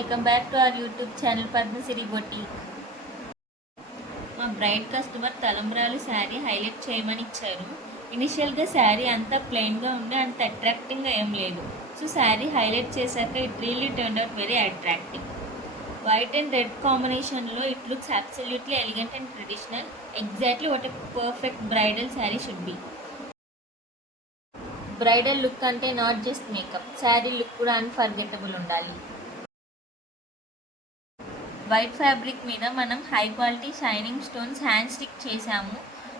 Welcome back to our YouTube channel Padmasiri boutique. మా bride customer తలంబ్రాలు శారీ హైలైట్ చేయమని ఇచ్చారు. ఇనిషియల్గా శారీ అంతా ప్లెయిన్గా ఉండి అంత అట్రాక్టింగ్గా ఏం లేదు. సో శారీ హైలైట్ చేశాక it really turn out very attractive. White and red కాంబినేషన్లో it looks absolutely elegant and traditional. Exactly what a perfect bridal sari should be. Bridal look అంటే not just makeup, sari look కూడా అన్ఫర్గెటబుల్ ఉండాలి. White fabric మీద మనం high quality shining stones hand stick చేసాము.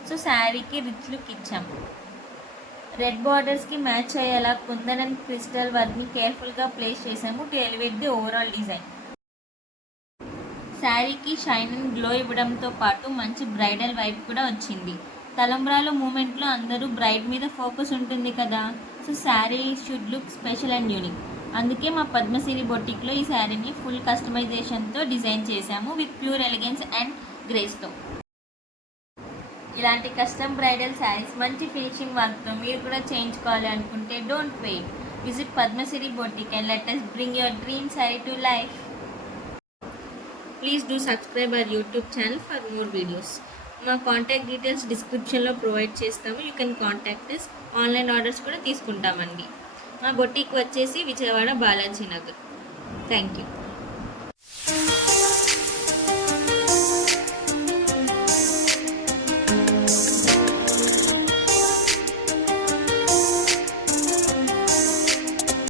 So శారీకి rich look ఇచ్చాము. Red బార్డర్స్కి match అయ్యేలా కుందన్ అండ్ క్రిస్టల్ వర్క్ని కేర్ఫుల్గా ప్లేస్ చేసాము to elevate the overall design. శారీకి షైన్ అండ్ గ్లో ఇవ్వడంతో పాటు మంచి బ్రైడల్ వైబ్ కూడా వచ్చింది. తలంబ్రాల మూమెంట్లో అందరూ బ్రైడ్ మీద ఫోకస్ ఉంటుంది కదా. సో sari should look special and unique. అందుకే మా పద్మసిరి బొటిక్లో ఈ శారీని ఫుల్ కస్టమైజేషన్తో డిజైన్ చేశాము విత్ ప్యూర్ ఎలిగెన్స్ అండ్ గ్రేస్తో. ఇలాంటి కస్టమ్ బ్రైడల్ శారీస్ మంచి ఫినిషింగ్ వర్క్తో మీరు కూడా చేయించుకోవాలి అనుకుంటే don't wait. Visit Padmasiri boutique and let us bring your dream saree to life. Please do subscribe our YouTube channel for more videos. మా కాంటాక్ట్ డీటెయిల్స్ డిస్క్రిప్షన్లో ప్రొవైడ్ చేస్తాము. You can contact us. Online orders కూడా తీసుకుంటామండి. మా boutique వచ్చేసి Vijayawada Balaji Nagar. Thank you.